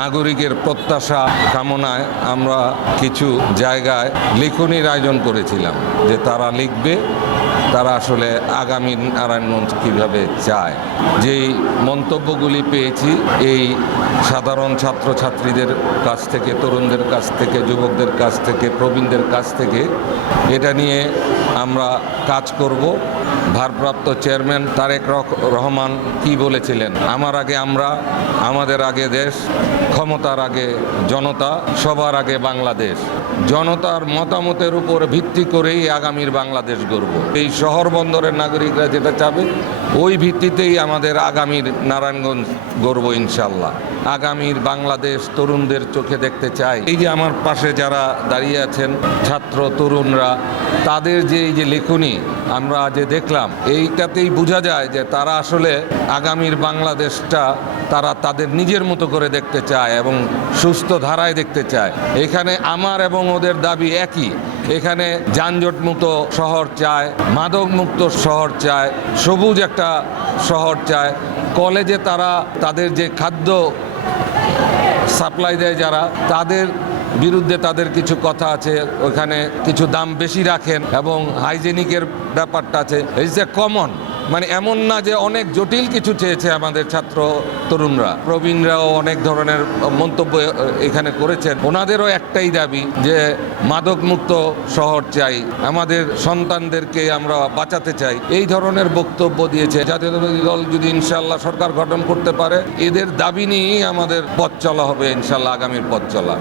নাগরিকের প্রত্যাশা কামনায় আমরা কিছু জায়গায় লিখনির আয়োজন করেছিলাম যে তারা লিখবে তারা আসলে আগামী নারায়ণগঞ্জ কীভাবে চায়। যেই মন্তব্যগুলি পেয়েছি এই সাধারণ ছাত্রছাত্রীদের কাছ থেকে, তরুণদের কাছ থেকে, যুবকদের কাছ থেকে, প্রবীণদের কাছ থেকে, এটা নিয়ে আমরা কাজ করব। ভারপ্রাপ্ত চেয়ারম্যান তারেক রহমান কি বলেছিলেন, আমার আগে আমরা, আমাদের আগে দেশ, ক্ষমতার আগে জনতা, সবার আগে বাংলাদেশ। জনতার মতামতের উপর ভিত্তি করেই আগামীর বাংলাদেশ গড়ব। এই শহর বন্দরের নাগরিকরা যেটা চাবে ওই ভিত্তিতেই আমাদের আগামীর নারায়ণগঞ্জ গড়ব ইনশাল্লাহ। আগামীর বাংলাদেশ তরুণদের চোখে দেখতে চাই। এই যে আমার পাশে যারা দাঁড়িয়ে আছেন ছাত্র তরুণরা, তাদের যে এই যে লেখনী আমরা যে দেখলাম, এইটাতেই বোঝা যায় যে তারা আসলে আগামীর বাংলাদেশটা তারা তাদের নিজের মতো করে দেখতে চায় এবং সুস্থ ধারায় দেখতে চায়। এখানে আমার এবং ওদের দাবি একই। এখানে যানজটমুক্ত শহর চায়, মাদকমুক্ত শহর চায়, সবুজ একটা শহর চায়। কলেজে তারা তাদের যে খাদ্য সাপ্লাই দেয় যারা, তাদের বিরুদ্ধে তাদের কিছু কথা আছে, ওখানে কিছু দাম বেশি রাখেন এবং হাইজেনিকের ব্যাপারটা আছে। এই যে কমন, মানে এমন না যে অনেক জটিল কিছু চেয়েছে আমাদের ছাত্র তরুণরা, প্রবীণরাও অনেক ধরনের মন্তব্য এখানে করেছেন। ওনাদেরও একটাই দাবি যে মাদকমুক্ত শহর চাই, আমাদের সন্তানদেরকে আমরা বাঁচাতে চাই, এই ধরনের বক্তব্য দিয়েছে। জাতীয়তাবাদী দল যদি ইনশাল্লাহ সরকার গঠন করতে পারে, এদের দাবি নিয়েই আমাদের পথ চলা হবে ইনশাল্লাহ, আগামীর পথ চলা।